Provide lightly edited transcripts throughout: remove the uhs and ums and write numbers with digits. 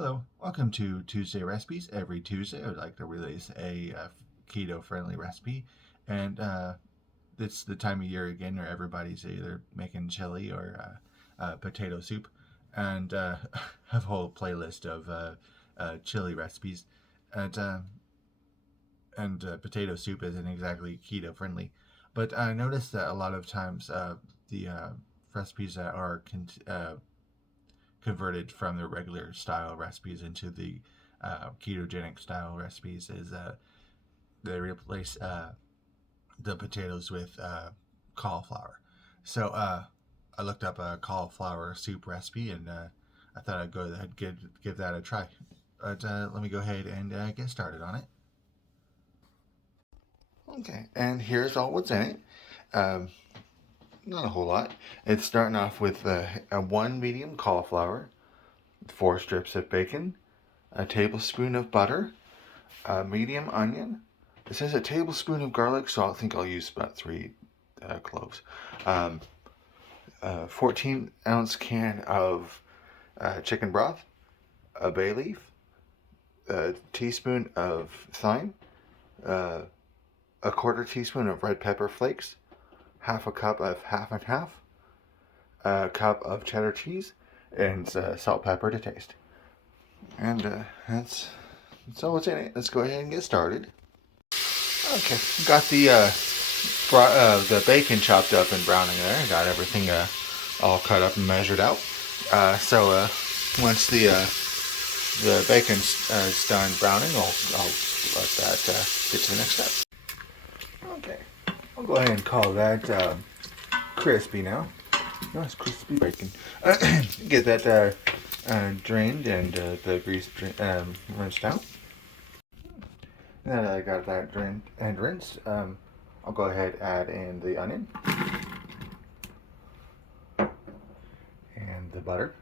Hello, welcome to Tuesday Recipes. Every Tuesday, I would like to release a keto-friendly recipe, and it's the time of year again where everybody's either making chili or potato soup, and have a whole playlist of chili recipes, and potato soup isn't exactly keto-friendly, but I noticed that a lot of times the recipes that are converted from the regular style recipes into the ketogenic style recipes is they replace the potatoes with cauliflower. So I looked up a cauliflower soup recipe and I thought I'd go ahead and give that a try. But let me go ahead and get started on it. Okay, and here's all what's in it. Um, Not a whole lot. It's starting off with a one medium cauliflower, 4 strips of bacon, a tablespoon of butter, a medium onion. It says a tablespoon of garlic, so I think I'll use about 3 cloves. 14-ounce can of chicken broth, a bay leaf, a teaspoon of thyme, a quarter teaspoon of red pepper flakes, half a cup of half and half, a cup of cheddar cheese, and salt, pepper to taste. And that's all what's in it. Let's go ahead and get started. Okay, got the bacon chopped up and browning there. Got everything all cut up and measured out. So once the bacon's done browning, I'll let that get to the next step. Okay, I'll go ahead and call that crispy now. Nice crispy bacon. Get that drained and the grease rinsed out. Now that I got that drained and rinsed, I'll go ahead and add in the onion and the butter.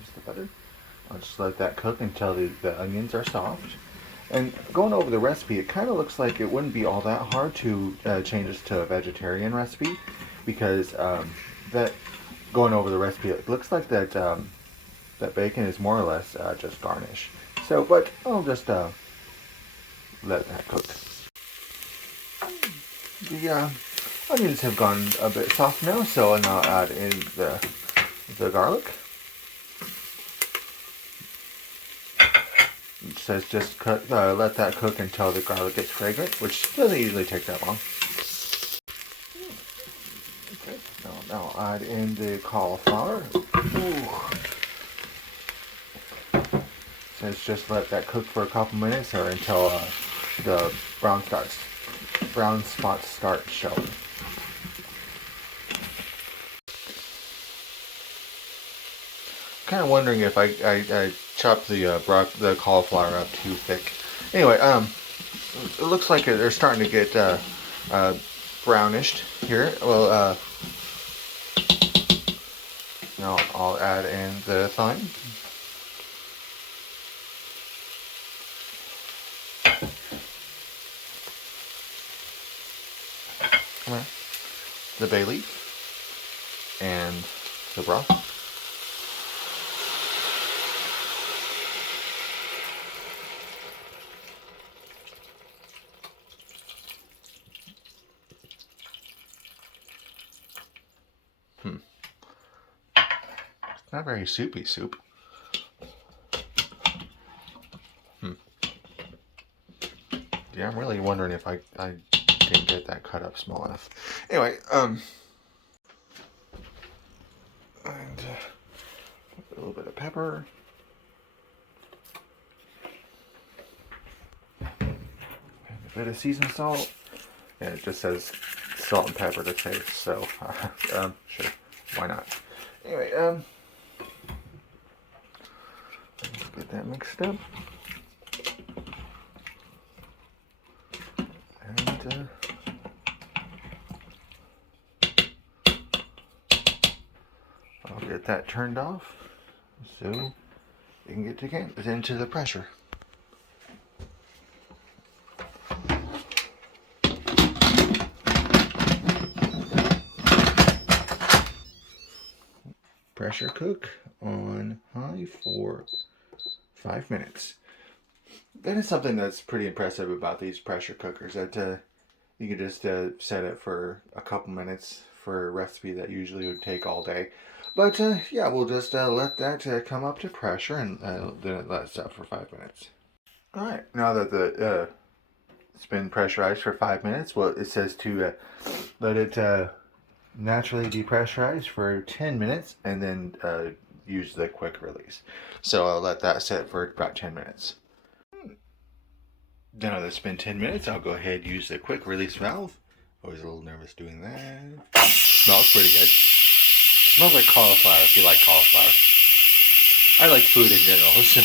Just the butter. I'll just let that cook until the onions are soft. And going over the recipe, it kind of looks like it wouldn't be all that hard to change this to a vegetarian recipe, because that going over the recipe, it looks like that that bacon is more or less just garnish. So, but I'll just let that cook. The onions have gone a bit soft now, so I'll now add in the garlic. It says just let that cook until the garlic gets fragrant, which doesn't usually take that long. Okay, now I'll add in the cauliflower. Ooh. Says just let that cook for a couple minutes or until the brown spots start showing. Kind of wondering if I chopped the cauliflower up too thick. Anyway, it looks like they're starting to get brownish here. Well, now I'll add in the thyme. The bay leaf and the broth. It's not very soupy soup. Yeah, I'm really wondering if I didn't get that cut up small enough. Anyway, and a little bit of pepper. And a bit of seasoned salt. And it just says salt and pepper to taste, so sure, why not? Anyway, let's get that mixed up. And I'll get that turned off so you can get into the pressure. pressure cook on high for 5 minutes. That is something that's pretty impressive about these pressure cookers, that you can just set it for a couple minutes for a recipe that usually would take all day. But yeah, we'll just let that come up to pressure, and then it lets up for 5 minutes. All right, now that the it's been pressurized for 5 minutes, well, it says to let it naturally depressurize for 10 minutes and then use the quick release. So I'll let that sit for about 10 minutes. Now that it's been 10 minutes, I'll go ahead and use the quick release valve. Always a little nervous doing that. Smells pretty good. Smells like cauliflower if you like cauliflower. I like food in general, so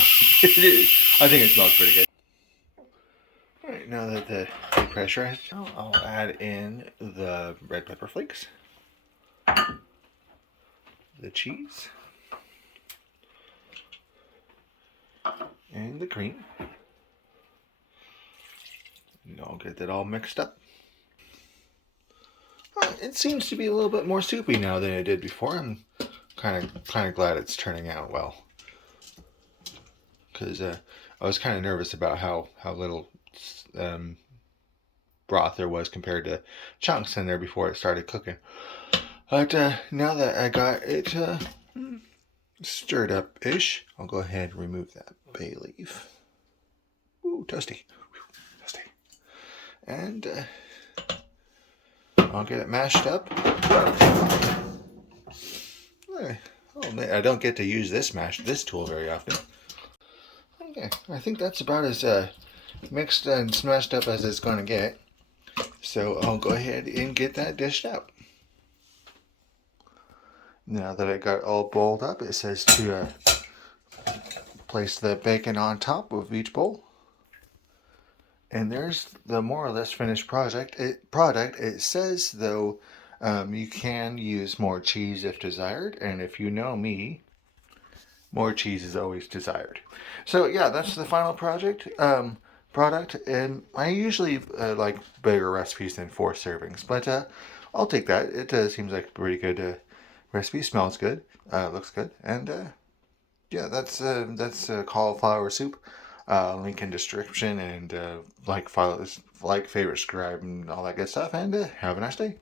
I think it smells pretty good. Alright, now that the depressurized, I'll add in the red pepper flakes, the cheese, and the cream. And I'll get that all mixed up. It seems to be a little bit more soupy now than it did before. I'm kind of glad it's turning out well, because I was kind of nervous about how little broth there was compared to chunks in there before it started cooking. But now that I got it stirred up-ish, I'll go ahead and remove that bay leaf. Ooh, toasty. Toasty. And I'll get it mashed up. Oh man, I don't get to use this tool very often. Okay, I think that's about as mixed and smashed up as it's going to get. So I'll go ahead and get that dished out. Now that it got all bowled up, it says to place the bacon on top of each bowl. And there's the more or less finished product. It says, though, you can use more cheese if desired. And if you know me, more cheese is always desired. So yeah, that's the final product. And I usually like bigger recipes than 4 servings, but I'll take that. It seems like a pretty good recipe. Smells good. Looks good. And yeah, that's cauliflower soup. Link in description, and like, follow, like, favorite, subscribe, and all that good stuff. And have a nice day.